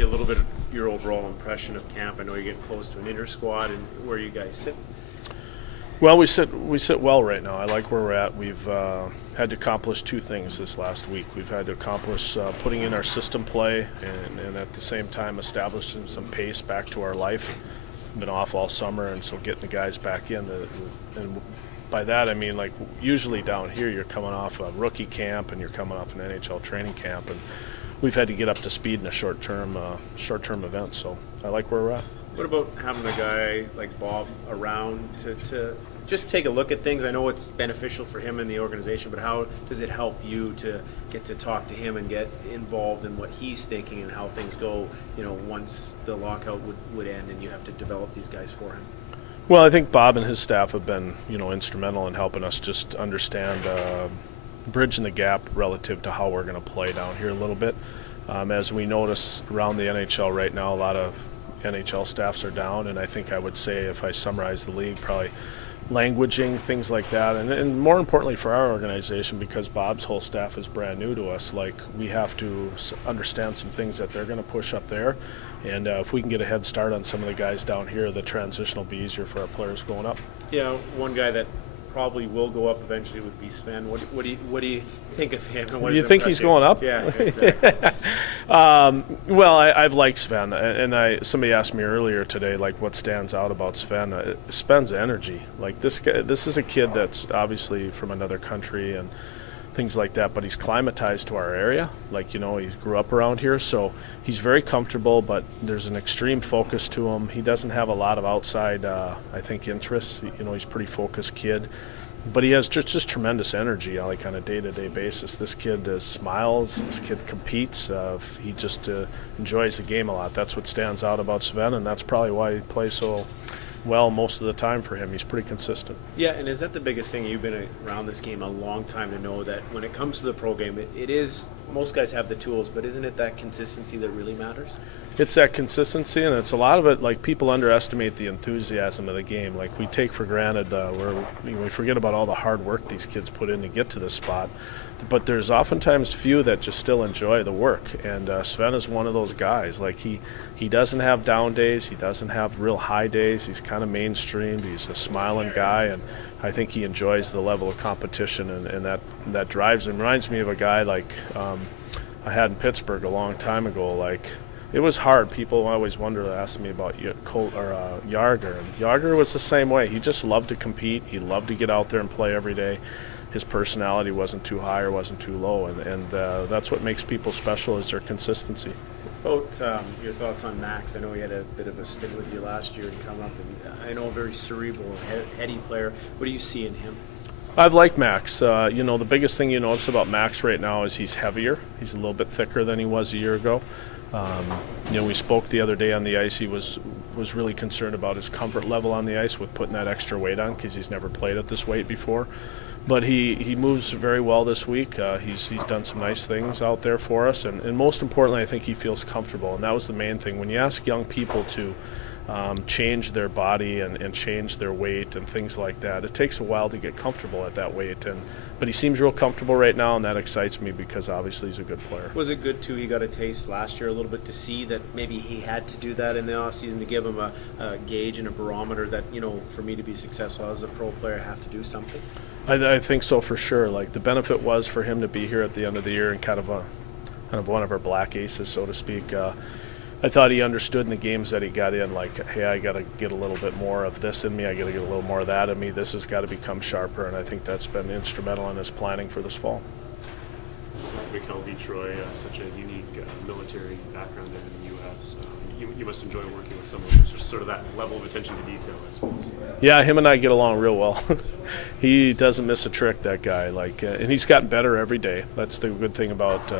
you a little bit of your overall impression of camp. I know you're getting close to an Intra-Squad, and where you guys sit. Well, we sit well right now. I like where we're at. We've had to accomplish two things this last week. We've had to accomplish putting in our system play and at the same time establishing some pace back to our life. Been off all summer, and so getting the guys back in. And by that I mean, like, usually down here you're coming off a rookie camp and you're coming off an NHL training camp, and we've had to get up to speed in a short-term event. So I like where we're at. What about having a guy like Bob around to just take a look at things? I know it's beneficial for him and the organization, but how does it help you to get to talk to him and get involved in what he's thinking and how things go, once the lockout would end and you have to develop these guys for him? Well, I think Bob and his staff have been, instrumental in helping us just understand, bridging the gap relative to how we're going to play down here a little bit. As we notice around the NHL right now, a lot of NHL staffs are down, and I think I would say, if I summarize the league, probably languaging, things like that, and more importantly for our organization, because Bob's whole staff is brand new to us, like, we have to understand some things that they're going to push up there, and if we can get a head start on some of the guys down here, the transition will be easier for our players going up. Yeah, one guy that probably will go up eventually would be Sven. What do you think of him? And what You think he's going up? Yeah, exactly. Well, I've liked Sven, and somebody asked me earlier today, like, what stands out about Sven. Sven's energy. Like, this is a kid that's obviously from another country and things like that, but he's climatized to our area. Like, he grew up around here, so he's very comfortable, but there's an extreme focus to him. He doesn't have a lot of outside, I think, interests. He's a pretty focused kid, but he has just tremendous energy on a day-to-day basis. This kid smiles. This kid competes. He just enjoys the game a lot. That's what stands out about Sven, and that's probably why he plays so well most of the time for him. He's pretty consistent. Yeah, and is that the biggest thing? You've been around this game a long time to know that when it comes to the pro game, it is, most guys have the tools, but isn't it that consistency that really matters? It's that consistency, and it's a lot of it, like, people underestimate the enthusiasm of the game. Like, we take for granted, we forget about all the hard work these kids put in to get to this spot. But there's oftentimes few that just still enjoy the work, and Sven is one of those guys. Like, he doesn't have down days, he doesn't have real high days. He's kind of mainstreamed. He's a smiling guy, and I think he enjoys the level of competition, and that drives him. Reminds me of a guy like I had in Pittsburgh a long time ago. Like, it was hard. People always ask me about Yarger, and Yarger was the same way. He just loved to compete. He loved to get out there and play every day. His personality wasn't too high or wasn't too low, and that's what makes people special, is their consistency. About your thoughts on Max. I know he had a bit of a stint with you last year and come up, and I know a very cerebral, heady player. What do you see in him? I've liked Max. The biggest thing you notice about Max right now is he's heavier. He's a little bit thicker than he was a year ago. We spoke the other day on the ice. He was really concerned about his comfort level on the ice with putting that extra weight on, because he's never played at this weight before. But he moves very well this week. He's done some nice things out there for us, and most importantly, I think he feels comfortable, and that was the main thing. When you ask young people to change their body and change their weight and things like that, it takes a while to get comfortable at that weight. But he seems real comfortable right now, and that excites me, because obviously he's a good player. Was it good, too, he got a taste last year a little bit to see that maybe he had to do that in the offseason to give him a gauge and a barometer that, for me to be successful as a pro player, I have to do something? I think so, for sure. Like, the benefit was for him to be here at the end of the year and kind of one of our black aces, so to speak. I thought he understood in the games that he got in, like, hey, I got to get a little bit more of this in me, I got to get a little more of that in me, this has got to become sharper, and I think that's been instrumental in his planning for this fall. It's like Mikel Detroit, such a unique military background there in the U.S. You must enjoy working with someone who's just sort of that level of attention to detail, I suppose. Yeah, him and I get along real well. He doesn't miss a trick, that guy. And he's gotten better every day. That's the good thing about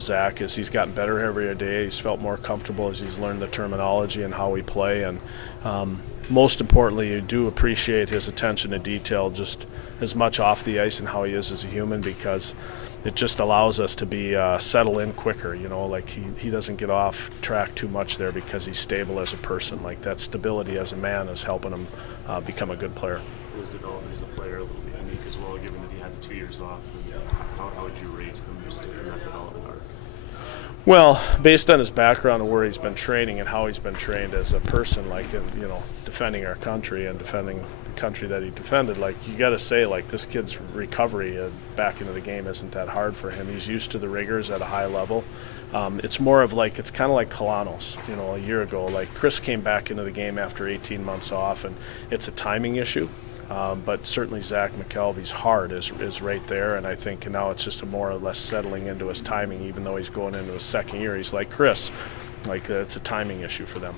Zach, is he's gotten better every day. He's felt more comfortable as he's learned the terminology and how we play. And most importantly, you do appreciate his attention to detail just as much off the ice and how he is as a human, because it just allows us to be settle in quicker. Like, he doesn't get off track too much there, because he's stable as a person. Like, that stability as a man is helping him become a good player. His development as a player a little bit unique as well, given that he had the 2 years off. And how would you rate him just in that development arc? Well, based on his background and where he's been training and how he's been trained as a person, like in, defending our country and defending the country that he defended, like you got to say, like this kid's recovery back into the game isn't that hard for him. He's used to the rigors at a high level. It's more of like, it's kind of like Kalanos, a year ago. Like Chris came back into the game after 18 months off, and it's a timing issue. But certainly Zach McKelvey's heart is right there, and I think now it's just a more or less settling into his timing. Even though he's going into his second year, he's like Chris, like it's a timing issue for them.